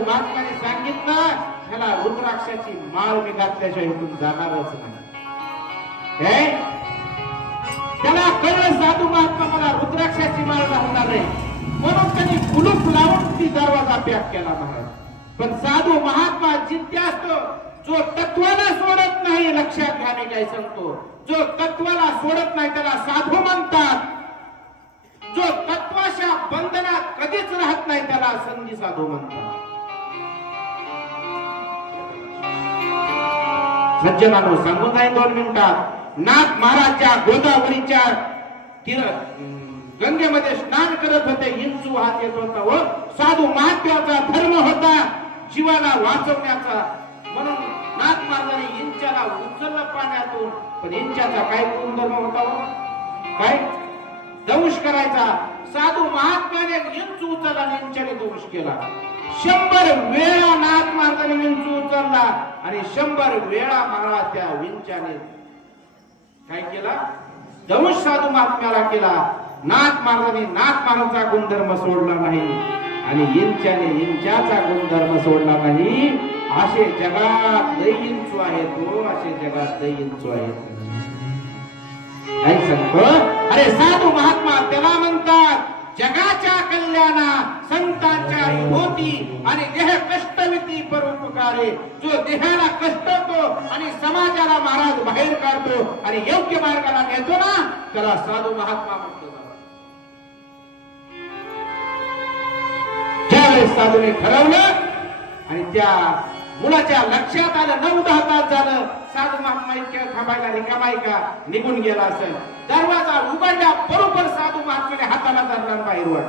साधू महात्म्याने सांगितलं ह्याला रुद्राक्षाची माळ मी घातल्याशिवाय इथून जाणारच नाही. त्याला कळलं साधू महात्मा मला रुद्राक्षाची माळ घालणार आहे, म्हणून त्यांनी कुलूप लावून ती दरवाजा पॅक केला महाराज. पण साधू महात्मा जिद्दी असतो, जो तत्वाला सोडत नाही. लक्षात घ्या मी काय सांगतो, जो तत्वाला सोडत नाही त्याला साधू म्हणतात. जो तत्वाच्या बंधनात कधीच राहत नाही त्याला संधी साधू म्हणतात. सज्जनांनो सांगून जाईन 2 मिनिटात. नाथ महाराजच्या गोदावरीच्या गंगेमध्ये स्नान करत होते, इंचू हात येत होता व साधू महात्म्याचा धर्म होता जीवाला वाचवण्याचा. म्हणून नाथ महाराजांनी इंच्याला उचललं पाण्यातून. पण इंच्याचा काय गुणधर्म होता व काय दंश करायचा. साधू महात्म्याने इंच उचलला आणि इंच्याने दंश केला. 100 वेळा नाथ महाराजांनी विंच उचलला आणि 100 वेळा महाराज त्या विंचाने काय केला, दंश साधू महात्म्याला केला. नाथ महाराजांनी नाथ महाराजांचा गुणधर्म सोडला नाही आणि इंच्याने इंच्याचा गुणधर्म सोडला नाही. असे जगात लई इंचू आहेत हो, असे जगात लई इंचू आहेत. काय सांगतो, अरे साधू महात्मा त्याला म्हणतात जगाच्या कल्याणा संतांच्या विभूती आणि देह कष्टविती परोपकारे. जो देहाला कष्ट होतो आणि समाजाला महाराज बाहेर काढतो आणि योग्य मार्गाला नेतो ना, त्याला साधू महात्मा म्हणतो. ज्यावेळेस साधूने ठरवलं आणि त्या मुलाच्या लक्षात आलं, 9-10 तास झालं साधू महात्मा इतक्या थांबायला रिकामाय का, निघून गेला असेल. दरवाजा उघडला बरोबर साधू महात्म्याने हाताला धरला बाहेर वाढ.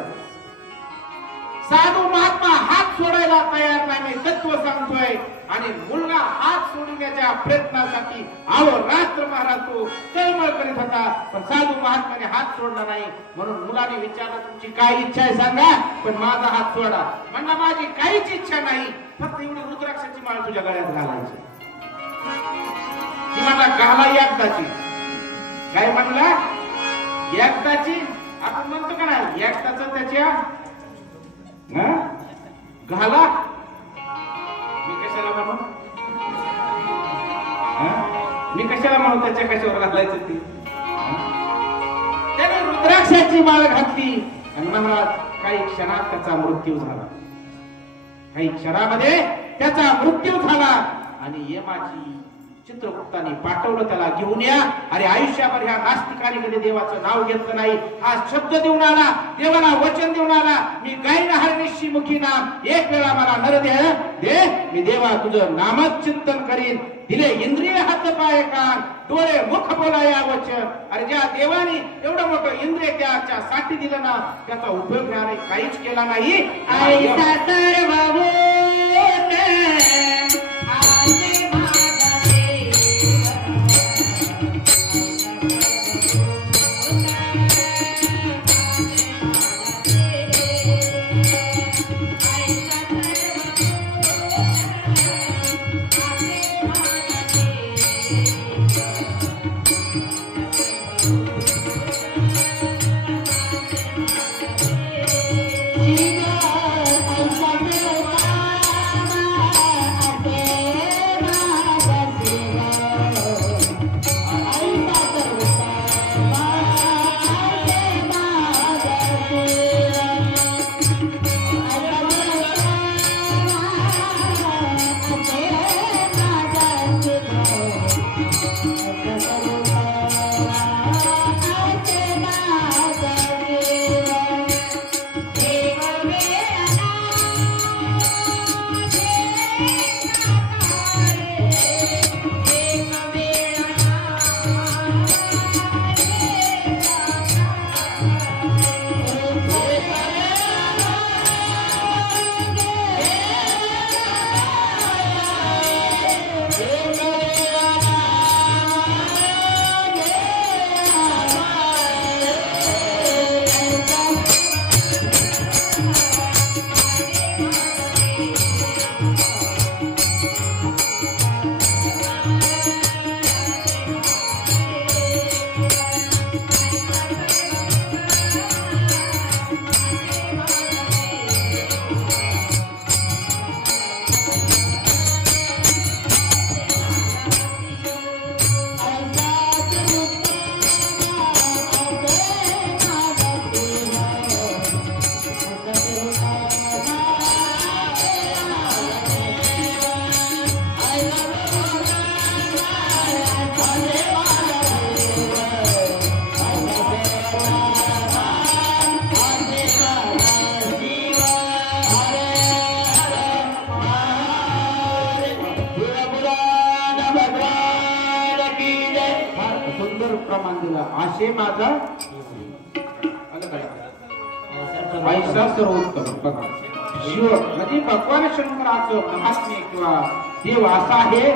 साधू महात्मा हात सोडायला तयार नाही, मी तत्व सांगतोय. आणि मुलगा हात सोडण्याच्या प्रयत्नासाठी रात्र महाराज तो तळमळ करीत होता, पण साधू महात्म्याने हात सोडला नाही. म्हणून मुलाने विचारलं, तुमची काय इच्छा आहे सांगा, पण माझा हात सोडा. म्हणला माझी काहीच इच्छा नाही, फक्त एवढी रुद्राक्षाची माळ तुझ्या गळ्यात घालायची. ती म्हणला घाला एकदाची. काय म्हणला, एकदाची. आपण म्हणतो का नाही एकदाच त्याच्या घाला. मी कशाला म्हणू, मी कशाला म्हणू त्याच्या कशावर घालायचं ती. त्याने रुद्राक्षाची माळ घातली आणि महाराज काही क्षणात त्याचा मृत्यू झाला. काही क्षणामध्ये त्याचा मृत्यू झाला आणि यमाची चित्रगुप्ताने पाठवलं त्याला घेऊन या. अरे आयुष्याभर ह्या नास्तिकाने देवाचं नाव घेतलं नाही. हा शब्द देऊन आला, देवाला वचन देऊन आला, मी गायन हरनिशी मुखी नाम, एक वेळा मला नरदेह दे, मी देवा तुझं नामच चिंतन करीन. दिले इंद्रिय हात पाय कान, डोळे मुख बोलाया वचन. अरे ज्या देवाने एवढं मोठं इंद्रिय त्याच्या साठी दिलं ना, त्याचा उपयोग त्याने काहीच केला नाही. ऐसा सर्व Thank you. असे माझा पैसा सर्वोत्तम. बघा शिव म्हणजे भगवान शंकराचं महात्म्य किंवा देव असा आहे.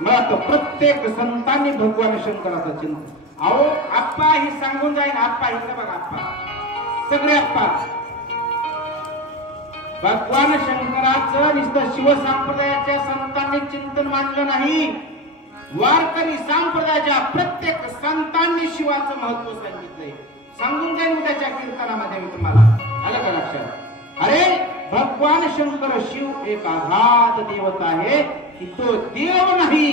मला तर प्रत्येक संतांनी भगवान शंकराचं चिंतन. अहो आप्पा ही सांगून जाईल. आप्पा इथं बघा, आप्पा सगळे आप्पा भगवान शंकराचं नुसतं शिवसंप्रदायाच्या संतांनी चिंतन मानलं नाही. वारकरी संप्रदायाच्या प्रत्येक संतांनी शिवाचं महत्व सांगितलंय. सांगून जाईल त्याच्या कीर्तनामध्ये मी तुम्हाला. आलं का लक्षात? अरे भगवान शंकर शिव एक आघात देवता आहे की तो देव नाही.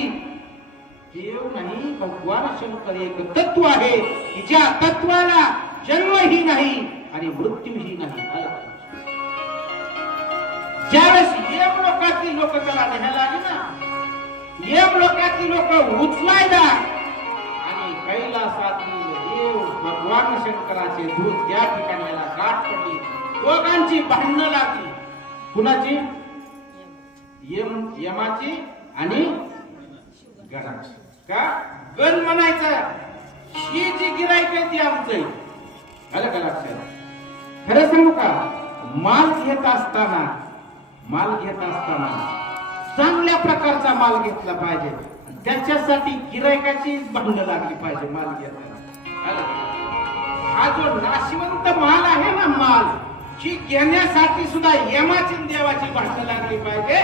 देव नाही, भगवान शंकर एक तत्व आहे की ज्या तत्वाला जन्मही नाही आणि मृत्यूही नाही. ज्यावेळेस यम लोकातली लोक त्याला न्यायला आली ना, यम लोकातली लोक उचलायला आणि कैलासातील देव भगवान शंकराचे दूत त्या ठिकाणी गाठ पडली. दोघांची भांडणं लागली. कुणाची? यमाची आणि गणाची. का गण म्हणायचं ही जी गिराईक आहे ती आमचं. आलं का लक्षात? खरं सांगू का, माल घेत असताना चांगल्या प्रकारचा माल घेतला पाहिजे. त्याच्यासाठी गिरायकाची भांडणं लागली पाहिजे माल घेताना. हा जो नाशिवंत माल आहे ना, माल जी घेण्यासाठी सुद्धा यमाची देवाची भांडणं लागली पाहिजे.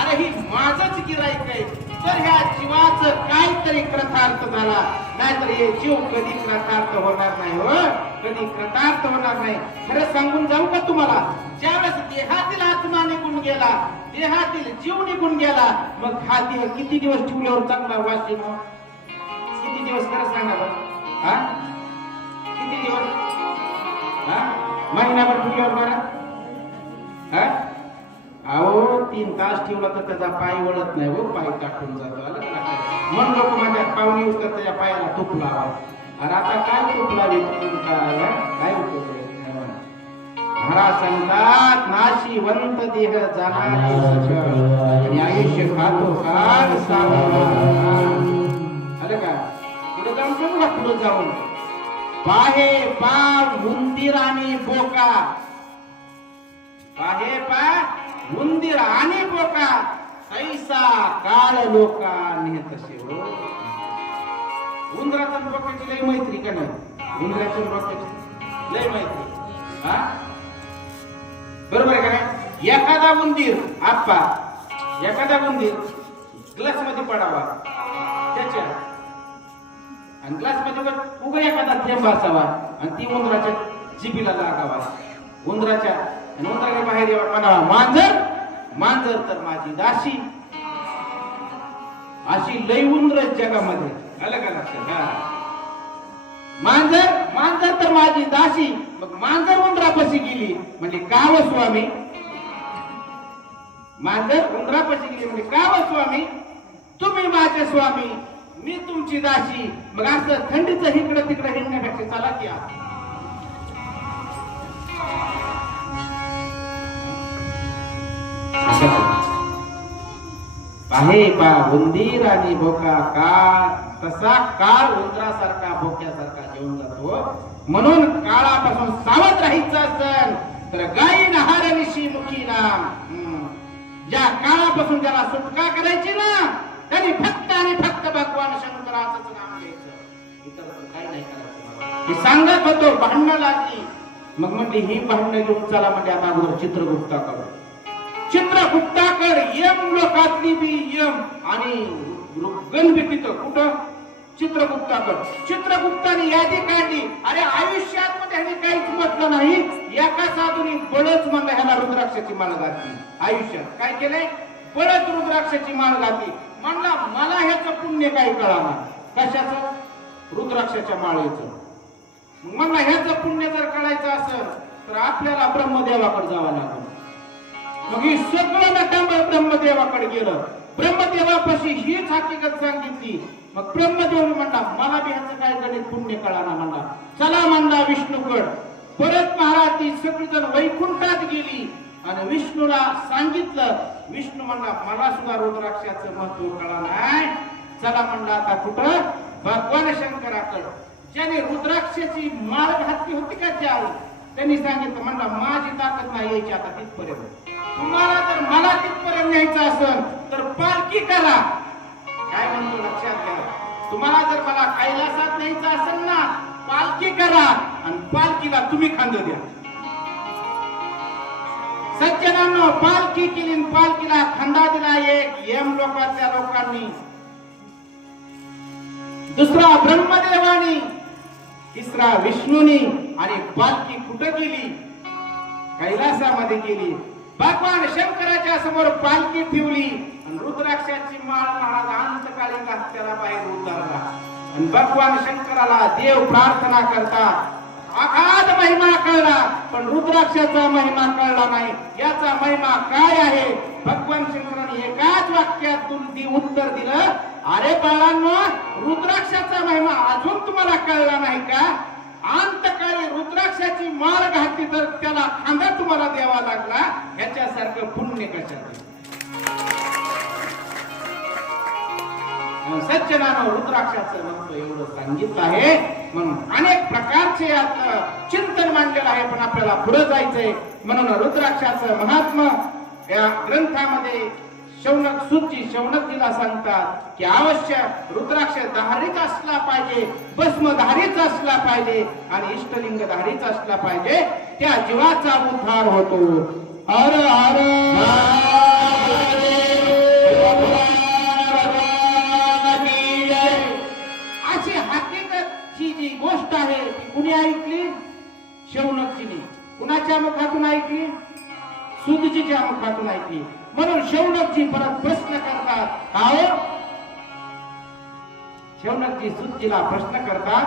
अरे ही माझंच गिराईक आहे, तर ह्या जीवाचं काहीतरी कृतार्थ झाला, नाहीतर हे जीव कधी कृतार्थ होणार नाही. हो, कधी कृतार्थ होणार नाही. खरं सांगून जाऊ का तुम्हाला, ज्यावेळेस देहातील आत्मा निघून गेला, देहातील जीव निघून गेला, मग हा देह किती दिवस ठेवल्यावर चांगला वाशी? किती दिवस? खरं सांगा बरं. हा, किती दिवस? हा, महिनाभर ठेवल्यावर बरं? हा, अहो 3 तास ठेवला तर त्याचा पाय वळत नाही. हो, पाय काटून जातो. आलं का? मन लोक माझ्या पाहुणे येऊस तर त्याच्या पायाला तूप लावा. अरे आता काय तूप लावी? काय उपयोग? महाराज सांगतात नाशिवंत देह जाणारी आणि आयुष्य खातो काळ आलं का? पुढे जाऊन सांगू का? पुढे जाऊन पाहे पाव उंदीर आणि बोका, पाहे पा उंदीर आणि बोका, ऐसा काळ लोका नेतसे. हो, उंदराचा बोक्याची लय मैत्री का नाही? उंदराच्या बोक्याची लय मैत्री. हा, बरोबर आहे का नाही? एखादा उंदीर आप्पा, एखादा उंदीर ग्लास मध्ये पडावा त्याच्या, आणि ग्लास मध्ये उगा एखादा थेंब असावा आणि ती उंदराच्या जिभीला लागावा. उंदराच्या आणि उंदराने बाहेर यावा, म्हणावा मांजर मांजर तर माझी दासी. अशी लय उंदर जगामध्ये. आलं का लक्षात? मांजर मांजर तर माझी दासी. मग मांजर उंदरापाशी गेली म्हणजे का व स्वामी? मांजर उंदरापाशी गेली म्हणजे का व स्वामी? तुम्ही माझे स्वामी, मी तुमची दासी. मग असं थंडीचं इकडं तिकडं हिंडण्यापेक्षा चला की पाहे पा उंदीर आणि बोका का तसा काळ उंदरासारखा बोक्यासारखा जेवून जातो. म्हणून काळापासून सावध राहायचं असेल तर गायी नहार निशी मुखी नाम. ज्या काळापासून ज्याला सुटका करायची ना, त्यांनी फक्त आणि फक्त भगवान शंकराचं नाम घ्यायचं. इतर काही नाही करायचं. हे सांगत होतो, भांडणं लागली. मग म्हणली ही भांडणं घेऊन चला म्हणजे आता अगोदर चित्रगुप्ताकडे. चित्रगुप्ताकडे यम लोकातली बी यम आणि गण बी तिथं कुठं? चित्रगुप्ताकडे. चित्रगुप्ताने यादी काढली. अरे आयुष्यात मध्ये ह्याने काहीच म्हटलं नाही. एका साधूने बळच म्हणलं ह्याला रुद्राक्षाची माळ घातली. आयुष्यात काय केलंय? बळच रुद्राक्षाची माळ घातली. म्हणला मला ह्याचं पुण्य काही कळाना. कशाचं? रुद्राक्षाच्या माळेचं. म्हणला ह्याचं पुण्य जर कळायचं असेल तर आपल्याला ब्रह्मदेवाकडे जावं लागेल. मग ही सगळं नटांबर ब्रह्मदेवाकडे गेलं. ब्रह्मदेवापाशी हीच हकीकत सांगितली. मग ब्रह्मदेव म्हणला मला बी ह्याचं काय गणित पुण्य कळाना. म्हणला चला म्हणला विष्णूकड. परत महाराज ती सगळीजण वैकुंठात गेली आणि विष्णूला सांगितलं. विष्णू म्हणला मला सुद्धा रुद्राक्षाचं महत्व कळा नाही. चला म्हणला आता कुठं? भगवान शंकराकडे. ज्याने रुद्राक्षाची माळ घातली होती का त्यावेळी त्यांनी सांगितलं, म्हणला माझी ताकद नाही यायची आता तिथपर्यंत, तुम्हाला जर मला तिथपर्यंत न्यायचं असेल तर पालखी करा. काय म्हणतो लक्षात घ्या, तुम्हाला जर मला कैलासात न्यायचं असेल ना, पालखी करा आणि पालखीला तुम्ही खांद द्या. सज्जनांनो, पालखी केली, पालखीला खांदा दिला एक यम लोकांच्या लोकांनी, दुसरा ब्रह्मदेवानी, तिसरा विष्णूनी, आणि पालखी कुठे गेली? कैलासामध्ये गेली. भगवान शंकराच्या समोर पालखी ठेवली आणि रुद्राक्षाची माळ महाराज अंतकाळी त्याला बाहेर उतरला. आणि भगवान शंकराला देव प्रार्थना करतात, अगाध महिमा कळला पण रुद्राक्षाचा महिमा कळला नाही. याचा महिमा काय आहे? भगवान शंकराने एकाच वाक्यात उत्तर दिलं, अरे बाळांनो, रुद्राक्षाचा महिमा अजून तुम्हाला कळला नाही का? अंतकाळी रुद्राक्षाची माळ घातली तर त्याला खांदा तुम्हाला द्यावा लागला, ह्याच्यासारखं पुण्य कशात? सज्जनानं, रुद्राक्षाचं महत्व एवढं सांगितलं आहे म्हणून अनेक प्रकारचे चिंतन मांडलेलं आहे, पण आपल्याला पुढे जायचंय. म्हणून रुद्राक्षाचं महात्म या ग्रंथामध्ये शौनक सूतजी शौनकजीला सांगतात की अवश्य रुद्राक्ष धारीच असला पाहिजे, भस्म धारीच असला पाहिजे आणि इष्टलिंग धारीच असला पाहिजे, त्या जीवाचा उद्धार होतो. हर हर अशी हकीकतची जी गोष्ट आहे ती कुणी ऐकली? शौनकजीने. कुणाच्या मुखातून ऐकली? सूतजीच्या मुखातून ऐकली. म्हणून शौनकजी परत प्रश्न करतात, आओ शौनकजी सूतजीला प्रश्न करतात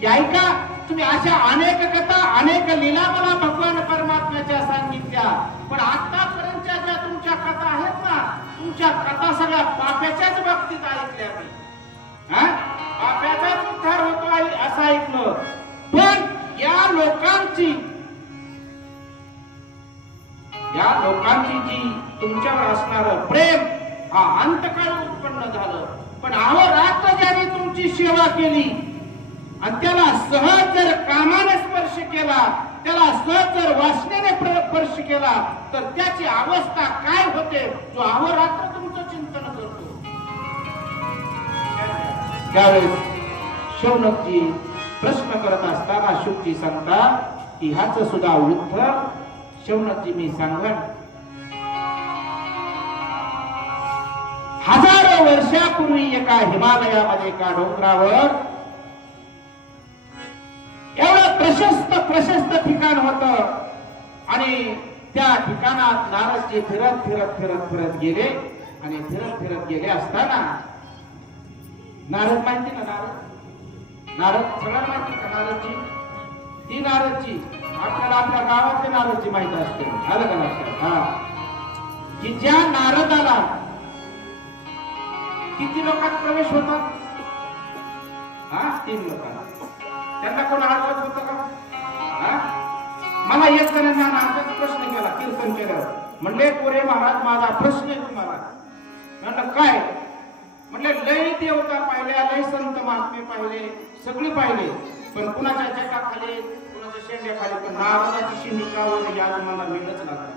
की ऐका, तुम्ही अशा अनेक कथा अनेक लीला मला भगवान परमात्म्याच्या सांगितल्या, पण आतापर्यंतच्या ज्या तुमच्या कथा आहेत ना, तुमच्या कथा सगळ्या पाप्याच्याच बाबतीत ऐकल्या मी. पाप्याचाच उद्धार होतो असं ऐकलं. पण या लोकांची जी तुमच्यावर असणार प्रेम हा अंतकाळ उत्पन्न झालं. पण अहोरात्र ज्याने तुमची सेवा केली आणि त्याला सहज जर कामाने स्पर्श केला, त्याला सहज जर वासनेने स्पर्श केला तर त्याची अवस्था काय होते? जो अहोरात्र तुमचं चिंतन करतो. त्यावेळेस शौनकजी प्रश्न करत असताना शुकजी सांगतात की ह्याच सुद्धा उत्तर शौनकजी मी सांगन. हजारो वर्षापूर्वी एका हिमालयामध्ये एका डोंगरावर एवढं प्रशस्त ठिकाण होतं आणि त्या ठिकाणात नारदजी फिरत गेले आणि फिरत गेले असताना नारद माहिती ना, नारद सगळ्यांना माहिती का? नारदजी, ती नारदजी आपल्याला आपल्या गावातले नारदजी माहित असते. आलं का लक्षात? की ज्या नारदाला किती लोकांत प्रवेश होता? 3 लोकांना. त्यांना कोण अडवत होतं का? मला एक जणांना नारदाचा प्रश्न केला कीर्तन केल्यावर. म्हणले, कोरे महाराज, माझा प्रश्न आहे तुम्हाला. म्हणलं काय? म्हणले, लय देवता पाहिले, लय संत महात्मे पाहिले, सगळी पाहिले, पण कुणाच्या जटाखाली कुणाच्या शेंड्याखाली, पण नारदाची शिंडी का वगैरे आज मला मिळच लागला.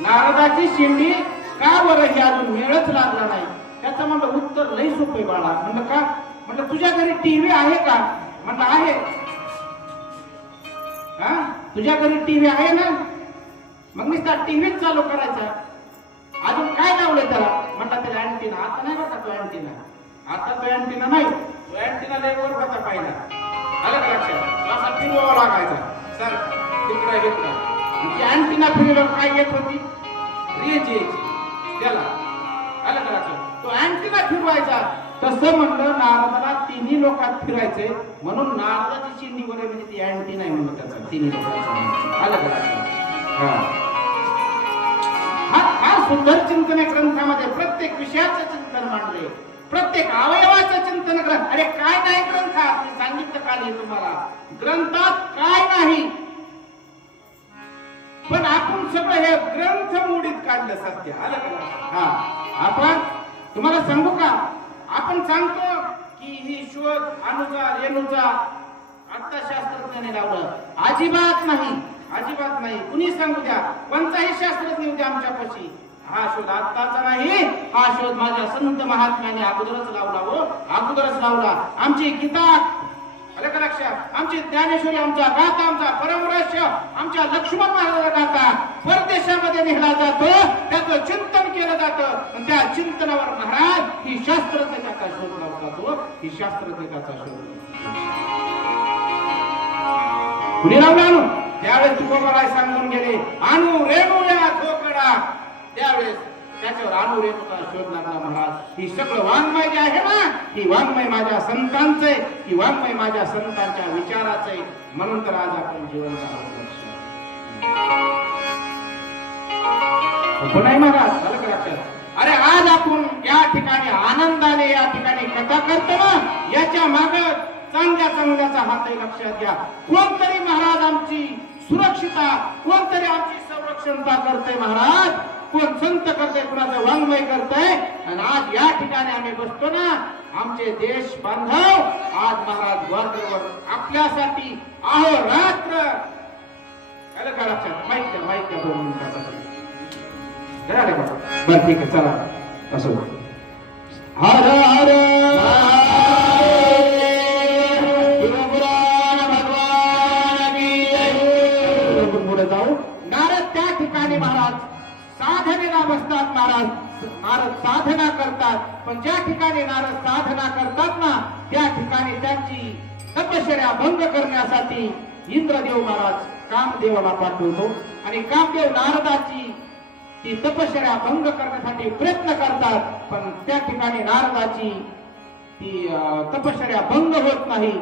नारदाची शिंडी का बरं हे अजून मिळच लागला नाही? त्याचं म्हणलं उत्तर लय सोपे बाळा. म्हणलं का? म्हणलं तुझ्या घरी टीव्ही आहे का? म्हणलं आहे. तुझ्या घरी टीव्ही आहे ना? मग नुसता टीव्हीच चालू करायचा, अजून काय लावलंय त्याला? म्हणला त्याला अँटिना. आता नाही बघा तो अँटिना, आता तो अँटिना नाही, तो अँटिना लेवल होता पहिला. आलं का लक्षात? असा फिरवावा लागायचा सर, तिकडे घेतला. ती अँटिना फिरल्यावर काय येत होती? रेंज यायची त्याला. आलं का लक्षात? तो अँटिना फिरवायचा. तसं म्हणलं नारदाला तिन्ही लोकात फिरायचंय म्हणून नारदाची चिंडी वगैरे म्हणजे ती अँटिना आहे म्हणून त्याचा तिन्ही लोकांचा. आलं का लक्षात? हा सुंदर चिंतन ग्रंथामध्ये प्रत्येक विषयाचं चिंतन मांडले, प्रत्येक अवयवाचं चिंतन ग्रंथ. अरे काय नाही ग्रंथात? मी सांगितलं काल तुम्हाला, ग्रंथात काय नाही, पण आपण सगळं हे ग्रंथ मोडीत काढलं सत्य. आलं का? आपण तुम्हाला सांगू का? आपण सांगतो की ही शोध अणुचा रेणूचा आता शास्त्रज्ञाने लावलं. अजिबात नाही, अजिबात नाही. कुणी सांगू द्या, कोणताही शास्त्रज्ञ येऊ द्या आमच्यापाशी, हा शोध आत्ताचा नाही, हा शोध माझ्या संत महात्म्याने अगोदरच लावला. हो, अगोदरच लावला. आमची गीता आलं का लक्षात, आमची ज्ञानेश्वरी, आमचा गाथा, आमचा परमरहस्य, आमच्या लक्ष्मण महाराजांचा गाथा परदेशामध्ये नेला जातो, त्याचं चिंतन केलं जातं आणि त्या चिंतनावर महाराज ही शास्त्रज्ञाचा शोध लावतात. हो, ही शास्त्रज्ञाचा शोध कुणी लावला? अणू. त्यावेळेस तुकोबाराय सांगून गेले, अणू रेणू या ठोकळा. त्यावेळेस त्याच्यावर अणू रेणूचा शोध लागला. महाराज ही सगळं वाङ्मय जे आहे ना, ही वाङ्मय माझ्या संतांचे, ही वाङ्मय माझ्या संतांच्या विचाराचे. म्हणून तर आज आपण जिवंत आहोत. नाही महाराज, झालं का लक्षात? अरे आज आपण या ठिकाणी आनंदाने या ठिकाणी कथा करतो ना, याच्या माग चांगल्या चांगल्याचा हातही लक्षात घ्या. कोणतरी महाराज आमची सुरक्षिता, कोणतरी आमची संरक्षणता करते महाराज, कोण संत करते, कुणाचं वाङ्मय करते. आणि आज या ठिकाणी आम्ही बसतो ना, आमचे देश बांधव आज महाराज वारकरवर आपल्यासाठी अहोरात्र का लक्षात माहित द्या 2 मिनिटासाठी. बरं ठीक आहे, चला असो. हर हर महाराज साधनेला बसतात. नारद साधना करतात. पण ज्या ठिकाणी नारद साधना करतात ना, त्या ठिकाणी त्यांची तपश्चर्या भंग करण्यासाठी इंद्रदेव महाराज कामदेवाला पाठवतो आणि कामदेव नारदाची ती तपश्चर्या भंग करण्यासाठी प्रयत्न करतात. पण त्या ठिकाणी नारदाची ती तपश्चर्या भंग होत नाही.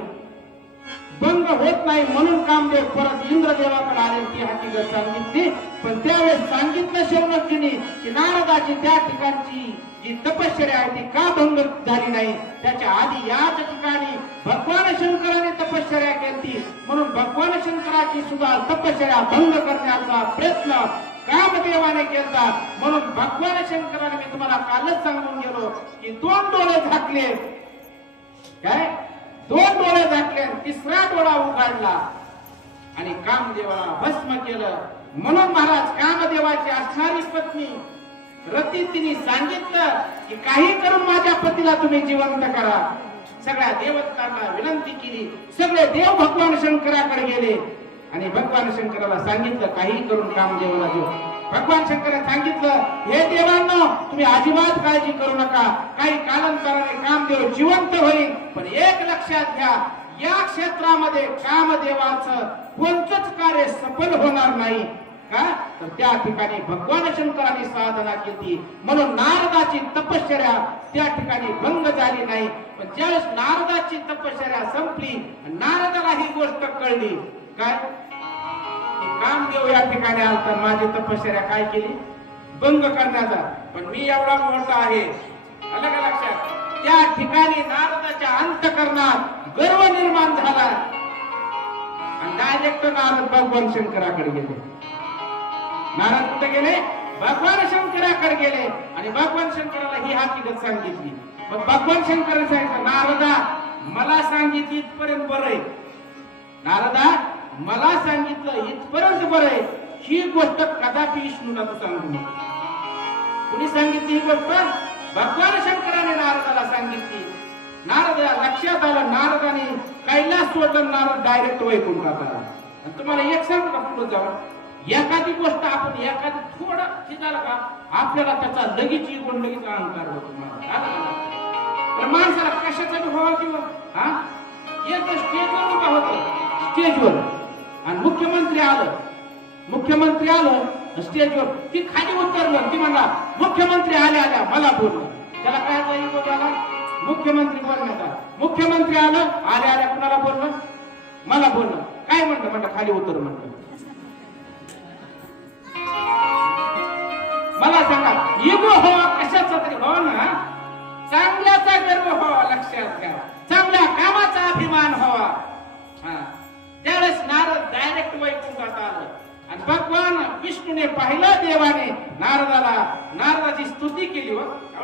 म्हणून कामदेव परत इंद्रदेवाकडे आले, ती हकीकत सांगितली. पण त्यावेळेस सांगितलं शौनकजींनी की नारदाची त्या ठिकाणची जी तपश्चर्या आहे ती का भंग झाली नाही. त्याच्या आधी याच ठिकाणी भगवान शंकराने तपश्चर्या केली, म्हणून भगवान शंकराची सुद्धा तपश्चर्या भंग करण्याचा प्रयत्न कामदेवाने केला. म्हणून भगवान शंकराने, मी तुम्हाला कालच सांगून गेलो की 2 डोळे झाकले, काय 2 डोळे झाकले, 3रा डोळा उघडला आणि कामदेवाला भस्म केलं. म्हणून महाराज कामदेवाची असणारी पत्नी रती तिने सांगितलं की काही करून माझ्या पतीला तुम्ही जिवंत करा. सगळ्या देवतांना विनंती केली. सगळे देव भगवान शंकराकडे गेले आणि भगवान शंकराला सांगितलं काही करून कामदेवाला जीव. भगवान शंकराने सांगितलं, हे देवांनो तुम्ही अजिबात काळजी करू नका, काही कालांतराने कामदेव जिवंत होईल. पण एक लक्षात घ्या, या क्षेत्रामध्ये कामदेवाचं कोणतंच कार्य सफल होणार नाही. का तर त्या ठिकाणी भगवान शंकराने साधना केली, म्हणून नारदाची तपश्चर्या त्या ठिकाणी भंग झाली नाही. पण ज्यावेळेस नारदाची तपश्चर्या संपली, नारदाला ही गोष्ट कळली काय कामदेव या ठिकाणी आलता, माझी तपश्चर्या काय केली भंग करण्याचा. पण मी एवढा मोठा आहे, आलं का लक्षात. त्या ठिकाणी नारदाच्या अंतःकरणात गर्व निर्माण झाला आणि डायरेक्ट नारद भगवान शंकराकडे गेले. नारद कुठे गेले? भगवान शंकराकडे गेले आणि भगवान शंकराला ही हकीकत सांगितली. मग भगवान शंकराने सांगितलं, नारदा मला सांगितलं इथपर्यंत बरं आहे, नारदा मला सांगितलं इथपर्यंत बरं आहे, ही गोष्ट कदापि विष्णूला तू सांगू नको. कुणी सांगितली ही गोष्ट? भगवान शंकराने नारदाला सांगितली. नारदाला लक्षात आलं, नारदाने कैलास सोडलं, नारद डायरेक्ट वैकुंठात आला. आणि तुम्हाला एक सांगू का, पुढे जाऊन एखादी गोष्ट आपण एखादी थोडं झालं का आपल्याला त्याचा लगेच इगोन लगेच अहंकार होतो. तर माणसाला कशाचा बी व्हावा किंवा एक स्टेजवर उभा होतो, स्टेजवर आणि मुख्यमंत्री आलं स्टेजवर, ती खाली उतरलं, ती म्हणला मुख्यमंत्री आल्या मला बोललं. त्याला काय इगो झाला? मुख्यमंत्री बोलण्याचा. मुख्यमंत्री आल्या कुणाला बोललं? मला बोललं. काय म्हणलं खाली उतर म्हणलं. मला सांगा, इगो व्हावा कशाचा तरी व्हावा ना, चांगल्याचा गर्व व्हावा, लक्षात घ्या, चांगल्या कामाचा अभिमान व्हावा. त्यावेळेस नारद डायरेक्ट वैकुंठात आलं आणि भगवान विष्णू विष्णूने पाहिलं देवाने नारदाला, नारदाची स्तुती केली.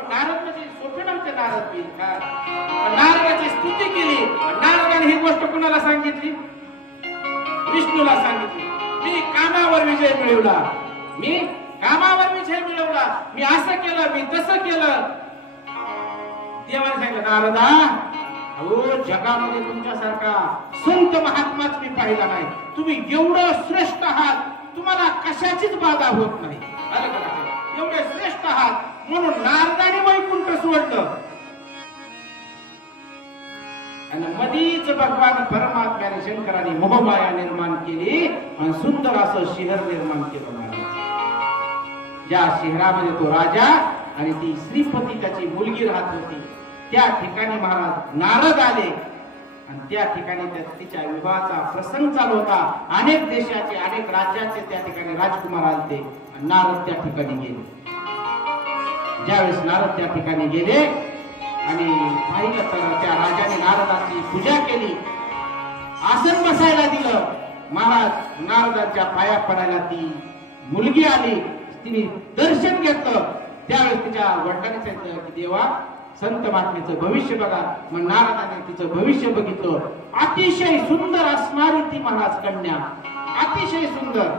नारद म्हणजे सोपे नव्हते नारद नारदाची स्तुती केली. नारदाने ही गोष्ट कुणाला सांगितली? विष्णूला सांगितली. मी कामावर विजय मिळवला, मी कामावर विजय मिळवला, मी असं केलं, मी तसं केलं. देवाने सांगितलं नारदा, अहो जगामध्ये तुमच्यासारखा संत महात्माच मी पाहिला नाही. तुम्ही एवढं श्रेष्ठ आहात, तुम्हाला कशाचीच बाधा होत नाही. अरे का एवढे श्रेष्ठ आहात म्हणून नारदाने वैकुंठ सोडलं आणि मधीच भगवान परमात्म्याने शंकराने मोहमाया निर्माण केली आणि सुंदर असं शहर निर्माण केलं. ज्या शहरामध्ये तो राजा आणि ती श्रीपती त्याची मुलगी राहत होती, त्या ठिकाणी महाराज नारद आले आणि त्या ठिकाणी तिच्या विवाहाचा प्रसंग चालू होता. अनेक देशाचे, अनेक राज्याचे त्या ठिकाणी राजकुमार आले. नारद त्या ठिकाणी गेले. ज्यावेळेस नारद त्या ठिकाणी गेले आणि पाहिलं तर त्या राजाने नारदाची पूजा केली, आसन बसायला दिलं. महाराज नारदाच्या पाया पडायला ती मुलगी आली, तिने दर्शन घेतलं. त्यावेळेस तिच्या वडिलांनी सांगितलं की देवा, संत महात्म्याचं भविष्य बघा. मग नारदाने तिचं भविष्य बघितलं. अतिशय सुंदर असणारी ती महाराज कन्या, अतिशय सुंदर.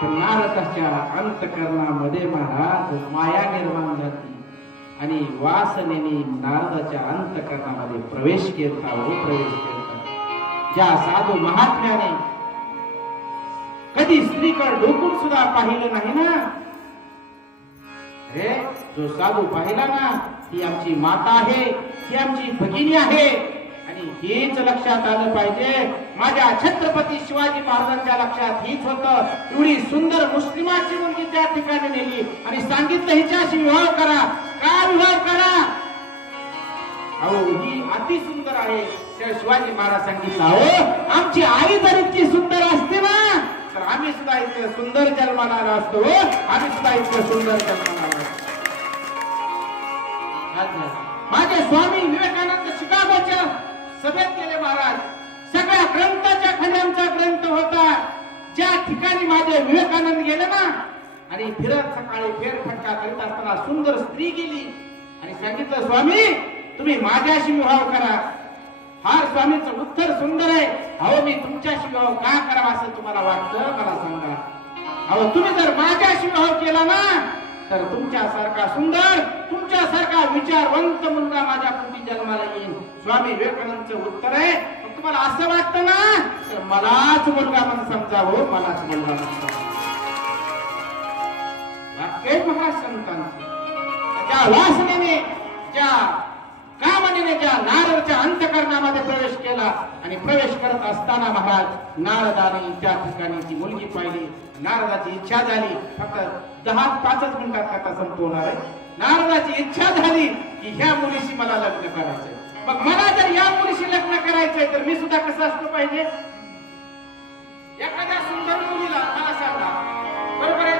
पण नारदाच्या अंतःकरणामध्ये महाराज माया निर्माण झाली आणि वासनेने नारदाच्या अंतःकरणामध्ये प्रवेश केला. प्रवेश केला. ज्या साधू महात्म्याने कधी स्त्रीकडे डोकून सुद्धा पाहिलं नाही ना, अरे जो साधू पाहिला ना, ती आमची माता आहे, ती आमची भगिनी आहे. आणि हेच लक्षात आलं पाहिजे. माझ्या छत्रपती शिवाजी महाराजांच्या लक्षात हीच होतं. एवढी सुंदर मुस्लिमाची मुलगी त्या ठिकाणी नेली आणि सांगितलं हिच्याशी विवाह करा. का विवाह करा? अहो ही अति सुंदर आहे. त्या शिवाजी महाराज सांगितलं, अहो आमची आई जर इतकी सुंदर असते ना, तर आम्ही सुद्धा इतकं सुंदर जन्माला आलो असतो. आम्ही सुद्धा इतकं सुंदर जन्माला आलो. माझे स्वामी विवेकानंद शिकागोच्या सभेत गेले महाराज. सगळ्या ग्रंथाच्या खंडांचा ग्रंथ होता. ज्या ठिकाणी माझे विवेकानंद गेले ना, आणि फिरत सकाळी फेरफटका करीत असताना सुंदर स्त्री गेली आणि सांगितलं, स्वामी तुम्ही माझ्याशी विवाह करा. फार स्वामींचं उत्तर सुंदर आहे. अहो मी तुमच्याशी विवाह का करावा असं तुम्हाला वाटतं मला सांगा. अहो तुम्ही जर माझ्याशी विवाह केला ना, तर तुमच्यासारखा सुंदर, तुमच्यासारखा विचारवंत मुलगा माझ्या पोटी जन्माला येईल. स्वामी विवेकानंदचं उत्तर आहे. तुम्हाला असं वाटतं ना, तर मलाच मुलगा म्हणून समजावं, मलाच मुलगा म्हणून. वाक्य महाराज संतांचं. ज्या वासनेने, ज्या कामनेने ज्या नारदाच्या अंतःकरणामध्ये प्रवेश केला आणि प्रवेश करत असताना महाराज नारदाने त्या ठिकाणी ती मुलगी पाहिली. नारदाची इच्छा झाली. फक्त 10-5 मिनिटात कथा संपवणार आहे. नारदाची इच्छा झाली की ह्या मुलीशी मला लग्न करायचंय. मग मला जर या मुलीशी लग्न करायचंय तर मी सुद्धा कसं असलं पाहिजे? एखाद्या सुंदर मुलीला मला सांगा, बरोबर आहे,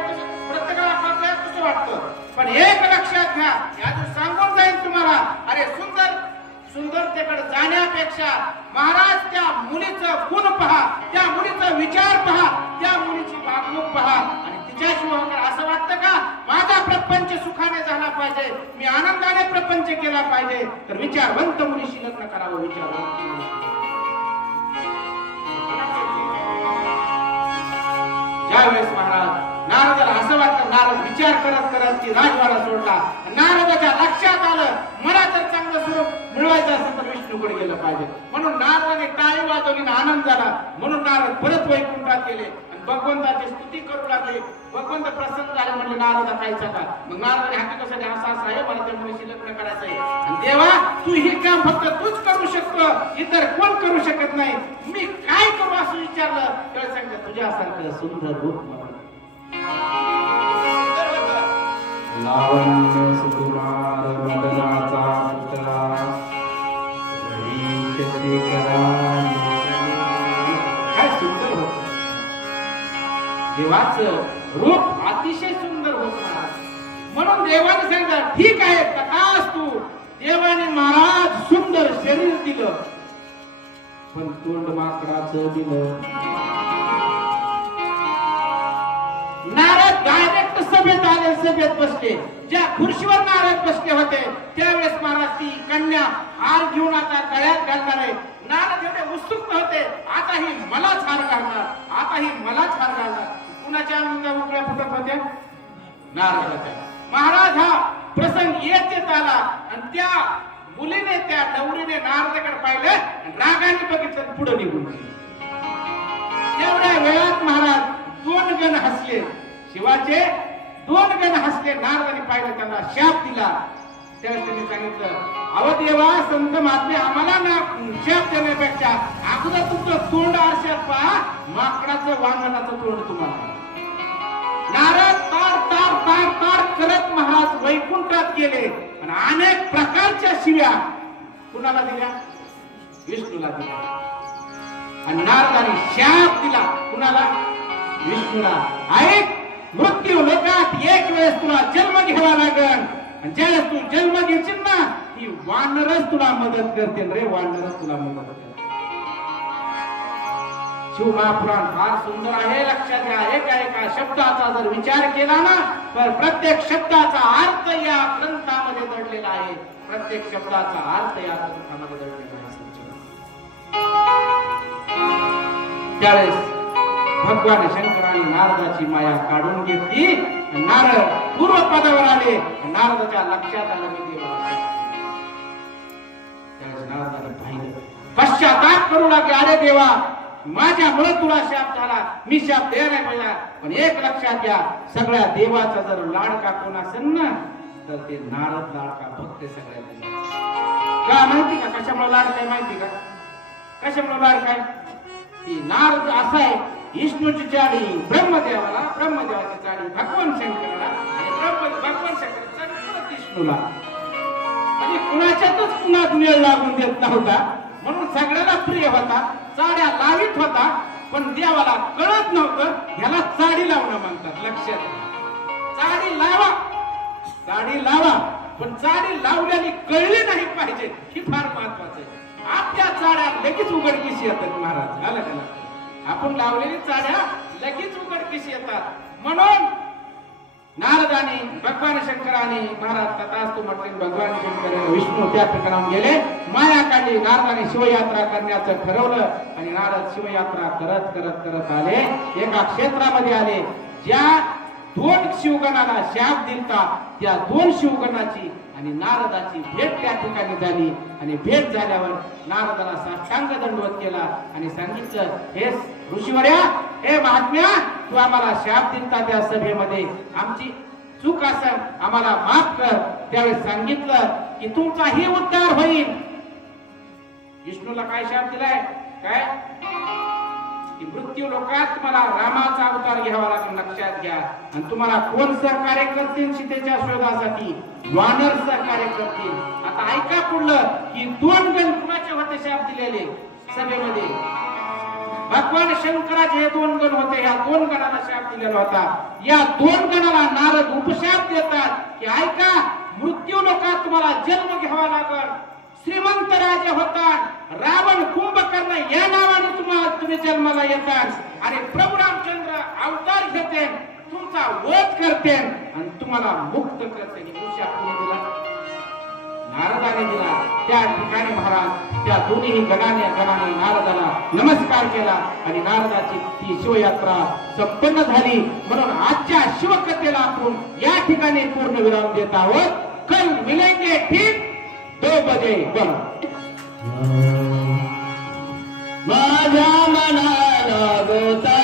प्रत्येकाला आपल्याला कसं वाटतं. पण एक लक्षात घ्या, यातून सांगून जाईल तुम्हाला, अरे सुंदरतेकडे जाण्यापेक्षा महाराज त्या मुलीचं गुण पहा, त्या मुलीचा विचार पहा, त्या मुलीची वागणूक पहा आणि तिच्याशिवाय असं वाटतं का माझा प्रपंच सुखाने झाला पाहिजे, मी आनंदाने प्रपंच केला पाहिजे, तर विचारवंत मुलीशी लग्न करावं. विचारवंत ज्यावेळेस महाराज नारदाला असं वाटलं, नारद विचार करत करत की राजवाडा सोडला. नारदाच्या लक्षात आलं मला जर चांगलं स्वरूप मिळवायचं असेल तर विष्णूकडे गेलं पाहिजे. म्हणून नारदाने टाळी वाजवली, आनंद झाला. म्हणून नारद परत वैकुंठात गेले आणि भगवंताची स्तुती करू लागले. भगवंत प्रसन्न झाले, म्हणले नारदा काय का. मग नारदाने हकीकत असं आहे, मला त्या मुलीशी लग्न करायचंय. आणि देवा तू हे काम फक्त तूच करू शकतो, इतर कोण करू शकत नाही. मी काय करू असं विचारलं. तेव्हा सांगितलं तुझ्यासारखं सुंदर रूप लावण्य सुकुमार मदनाचा पुतळा काय सुंदर होत. देवाचं रूप अतिशय सुंदर होत. म्हणून देवाने सांगितलं ठीक आहे तकास तू. देवाने महाराज सुंदर शरीर दिलं, पण तोंड माकडाचं दिलं. सभेत बसले, ज्या खुर्शीवर नारद बसले होते त्यावेळेस महाराज ती कन्या हार घेऊन आता गळ्यात घालणार आहे. नारद एवढे उत्सुक होते, आता ही मलाच हार घालणार, आता ही मलाच हार घालणार. कुणाच्या अंगावर उकळ्या फुटत होत्या? नारदाच्या. महाराज हा प्रसंग येत आला आणि त्या मुलीने त्या नवरीने नारदाकडे पाहिलं आणि रागाने बघितलं, पुढे निघून गेले. तेवढ्या वेळात महाराज दोन गण हसले, शिवाचे दोन गण हसले. नारदाने पाहिलं, त्यांना शाप दिला. त्यावेळेस त्यांनी सांगितलं, अहो देवा, संत महात्मे, आम्हाला ना शाप देण्यापेक्षा अगोदर तुमचं तोंड आरशात पहा, माकडाचं वांगणाचं तोंड तुम्हाला. नारद तार तार तार तार करत महाराज वैकुंठात गेले आणि अनेक प्रकारच्या शिव्या कुणाला दिल्या? विष्णूला दिल्या. आणि नारदाने शाप दिला कुणाला? विष्णूला. ऐक, मृत्यू लोकात एक वेळेस तुला जन्म घ्यावा लागेल आणि ज्यावेळेस तू जन्म घेशील ना, ती वानरच तुला मदत करते रे, वानरच तुला मदत करते. शिवमहापुराण फार सुंदर आहे, लक्षात घ्या. एका शब्दाचा जर विचार केला ना, तर प्रत्येक शब्दाचा अर्थ या ग्रंथामध्ये दडलेला आहे. प्रत्येक शब्दाचा अर्थ या ग्रंथामध्ये दडलेला आहे. त्यावेळेस भगवान शंकराने नारदाची माया काढून घेतली. नारद पूर्वपदावर आले. नारदाच्या लक्षात आलं मी देवाला. त्यावेळेस नारदाने पाहिलं, पश्चाताप करू लागले, अरे देवा, माझ्यामुळे तुला शाप झाला, मी शाप द्यायला पाहिजे. पण एक लक्षात घ्या, सगळ्या देवाचा जर लाडका कोण असेल ना, तर ते नारद लाडका भक्त सगळ्या. का माहिती का कशामुळे लाडकाय? माहिती का कशामुळे लाडकाय? ती नारद असा आहे, विष्णूची चाडी ब्रह्मदेवाला, ब्रह्मदेवाची चाडी भगवान शंकराला, आणि भगवान शंकराची चाडी विष्णूला. आणि कुणाच्यातच कुणात मेळ लागून देत नव्हता, म्हणून सगळ्याला प्रिय होता, चाड्या लावित होता. पण देवाला कळत नव्हतं, ह्याला चाडी लावणं म्हणतात. लक्षात घ्या, चाडी लावा, चाडी लावा, पण चाडी लावल्याने कळली नाही पाहिजे, ही फार महत्वाचं आहे. आपल्या चाड्या लगेच उघडकीस येतात महाराज. आलं का? आपण लावलेली चाड्या लगेच उघडकीस येतात. म्हणून नारदाने, भगवान शंकराने, महाराज तथास्तु म्हटले, भगवान शंकर विष्णू त्या ठिकाणाहून गेले, माया काढली. नारदाने शिवयात्रा करण्याचं ठरवलं आणि नारद शिवयात्रा करत करत करत आले. एका क्षेत्रामध्ये आले, ज्या दोन शिवगणाला शाप दिलता त्या दोन शिवगणाची आणि नारदाची भेट त्या ठिकाणी झाली. आणि भेट झाल्यावर नारदाला साष्टांग दंडवत केला आणि सांगितलं, हे ऋषीवर्या, हे महात्म्या, तू आम्हाला शाप दिलता त्या सभेमध्ये, आमची चूक असेल आम्हाला माफ कर. त्यावेळेस सांगितलं की तुमचाही उद्धार होईल. विष्णूला काय शाप दिलाय? काय? की मृत्यू लोकात तुम्हाला रामाचा अवतार घ्यावा लागेल. लक्षात घ्या. आणि तुम्हाला कोण सहकार्य करतील सीतेच्या शोधासाठी? वानर सहकार्य करतील. आता ऐका पुढलं, की दोन गण कुणाचे होते शाप दिलेले सभेमध्ये? भगवान शंकराचे हे दोन गण होते. या दोन गणाला शाप दिलेला होता. या दोन गणाला नारद उपशाप देतात की ऐका, मृत्यू लोकात तुम्हाला जन्म घ्यावा लागेल. श्रीमंत राजा होता, रावण कुंभकर्ण या नावाने तुम्ही जन्माला येतात आणि प्रभू रामचंद्र अवतार घेते, तुमचा वध करते आणि तुम्हाला मुक्त करते. उपशाप कोणी दिला? नारदाने दिला. त्या ठिकाणी महाराज त्या दोन्ही गणाने नारदाला नमस्कार केला आणि नारदाची ती शिवयात्रा संपन्न झाली. म्हणून आजच्या शिवकथेला आपण या ठिकाणी पूर्ण विराम देत आहोत. कल मिलेंगे ठीक 2 बजे. माझ्या मनाला गोता